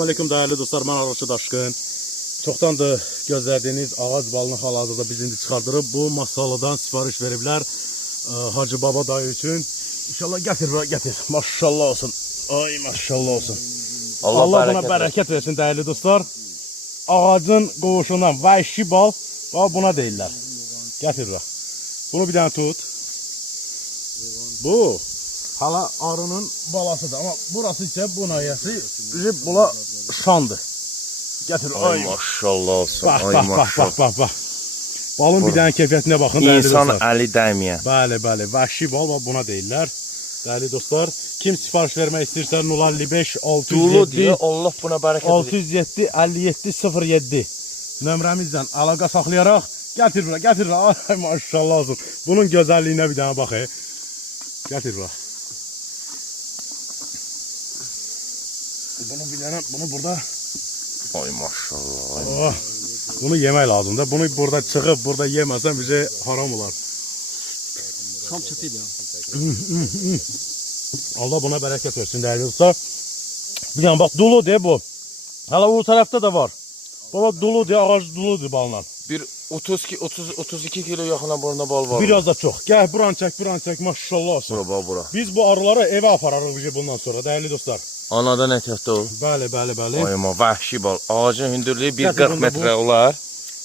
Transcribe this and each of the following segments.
Aleyküm değerli dostlar, ben Arıqçı Daşqın. Çoxdandır gözlədiyiniz ağac balını hal-hazırda biz indi çıxardırıb. Bu masalıdan sipariş veriblər Hacı Baba dayı üçün. İnşallah gətir. Maşallah olsun. Ay maşallah olsun. Allah buna bərəkət versin değerli dostlar. Ağacın qoğuşundan vəhşi bal buna deyirlər. Gətir bak. Bunu bir dənə tut. Bu hala arının balasıdır ama burası ise bu nayəsi bula şandır. Gətir. Ay maşallah olsun. Bak. Balın bir dənə keyfiyyətinə baxın değerli dostlar. İnsan əli dəyməyə. Bəli, vəhşi bal buna deyirlər. Değerli dostlar, kim sipariş vermək istəyirsə 055 607 Allah buna bərəkət 607 57 07 nömrəmizlə əlaqə saxlayaraq gətir bura. Ay maşallah olsun. Bunun gözəlliyinə bir dənə bax. Gətir bura. Bunu bilirəm, bunu burada. Ay maşallah. Bunu yemək lazımdır. Bunu burada çıxıb burada yeməsən bizə haram olar. Tam çıtıydı ya. Allah buna bərəkət versin değerli dostlar. Bir dənə bax dolu de bu. Hala o tarafta da var. Baba dolu de, ağac doludur balla. Bir 32 kilo yaxına burunda bal var. Biraz da çox. Gəl buranı çək maşallah olsun. Bura. Biz bu arıları evə apararıq bizi bundan sonra değerli dostlar. Anadan ətətdə o. Bəli. Ay ma vəhşi bal. Ağacın hündürlüyü 1.40 metrə olar.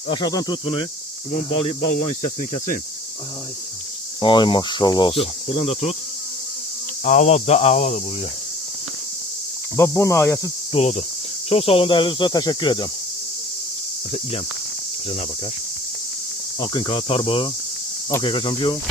Aşağıdan tut bunu. Bunun ballan hissəsini kəsim. Ay maşallah olsun. Buradan da tut. Ağladır bu. Bak bu nayəsi doludur. Çok sağ olun değerli dostlar, teşekkür ederim. Mesela İləm. Cana bakar. Akınka, tarba. Akınka şampiyon.